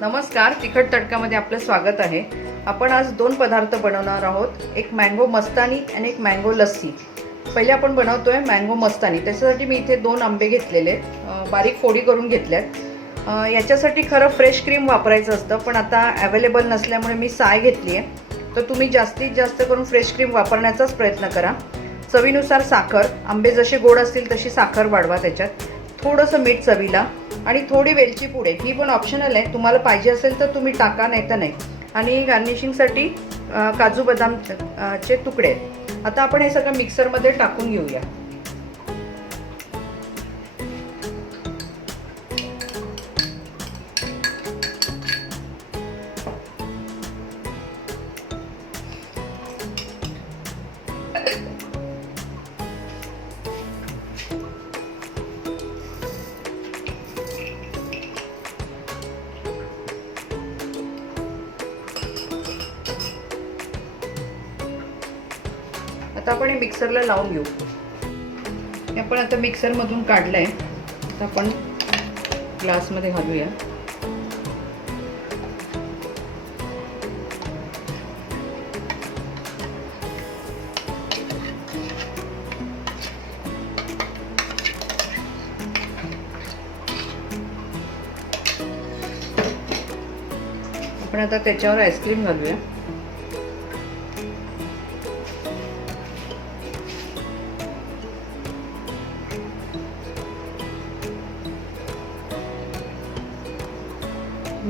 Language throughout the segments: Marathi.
नमस्कार तिखट तडकामध्ये आपलं स्वागत आहे. आपण आज दोन पदार्थ बनवणार आहोत एक मँगो मस्तानी आणि एक मँगो लस्सी. पहिले आपण बनवतो आहे मँगो मस्तानी. त्याच्यासाठी मी इथे दोन आंबे घेतलेले बारीक फोडी करून घेतल्यात. याच्यासाठी खरं फ्रेश क्रीम वापरायचं असतं पण आता अवेलेबल नसल्यामुळे मी साय घेतली आहे. तर तुम्ही जास्तीत जास्त करून फ्रेश क्रीम वापरण्याचाच प्रयत्न करा. चवीनुसार साखर आंबे जसे गोड असतील तशी साखर वाढवा त्याच्यात. थोडंसं मीठ चवीला आणि थोडी वेलची पुडे. ही पण ऑप्शनल आहे. तुम्हाला पाहिजे असेल तर तुम्ही टाका नाही. तर नाही आणि गार्निशिंगसाठी काजू बदाम चे तुकडे. आहेत आता आपण हे सगळं मिक्सरमध्ये टाकून घेऊया. आता आपण हे मिक्सरला लावून घेऊ. हे आपण आता मिक्सरमधून काढलं आहे आता आपण ग्लासमध्ये घालूया. आपण आता त्याच्यावर आईस्क्रीम घालूया.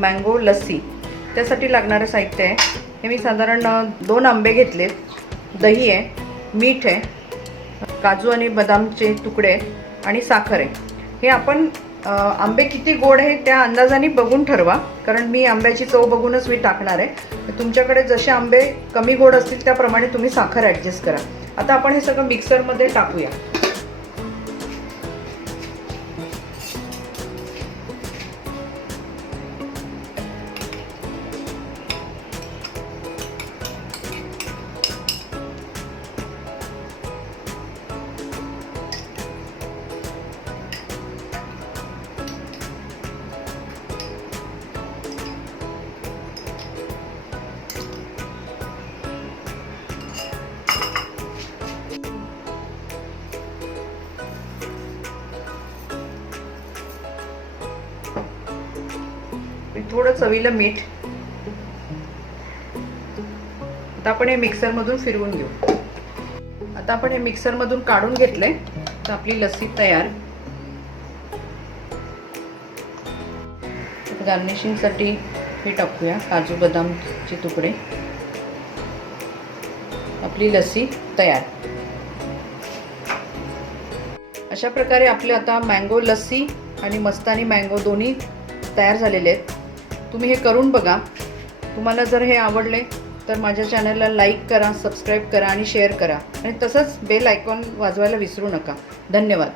मँगो लस्सी त्यासाठी लागणारं साहित्य आहे. हे मी साधारण दोन आंबे घेतलेत. दही आहे मीठ आहे काजू आणि बदामचे तुकडे आणि साखर आहे. हे आपण आंबे किती गोड आहे त्या अंदाजाने बघून ठरवा. कारण मी आंब्याची चव बघूनच मी टाकणार आहे. तुमच्याकडे जसे आंबे कमी गोड असतील त्याप्रमाणे तुम्ही साखर ॲडजस्ट करा. आता आपण हे सगळं मिक्सरमध्ये टाकूया. थोडं चवीला मीठ. आता आपण हे मिक्सरमधून फिरवून घेऊ. आता आपण हे मिक्सरमधून काढून घेतलंय तर आपली लस्सी तयार. गार्निशिंगसाठी हे टाकूया काजू बदामचे तुकडे. आपली लस्सी तयार. अशा प्रकारे आपले आता मँगो लस्सी आणि मस्तानी मँगो दोन्ही तयार झालेले आहेत. तुम्ही हे करून बघा. तुम्हाला जर हे आवडले तर माझ्या चॅनलला लाईक करा सबस्क्राईब करा आणि शेअर करा. आणि तसंच बेल आयकॉन वाजवायला विसरू नका. धन्यवाद.